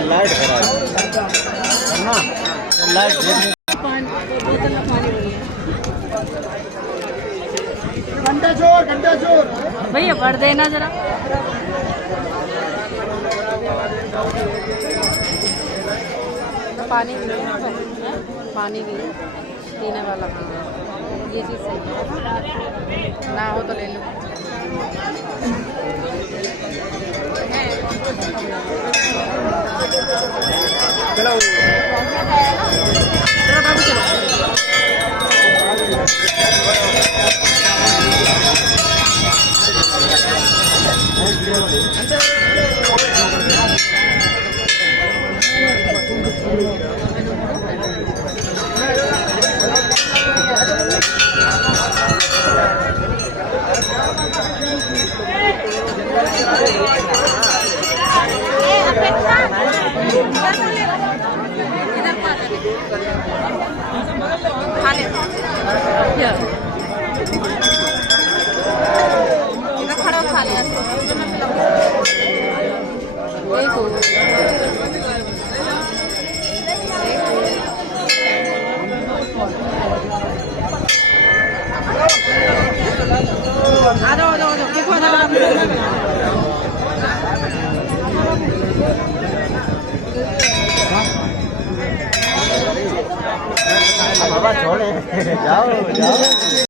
लाइट खराब है ना, लाइट बोतल में पानी भरी है। घंटा चोर भैया भर देना जरा। पानी भी है, पानी भी है पीने वाला। ये चीज़ सही है ना, हो तो ले लो। चलो चलो बाबू चलो। इधर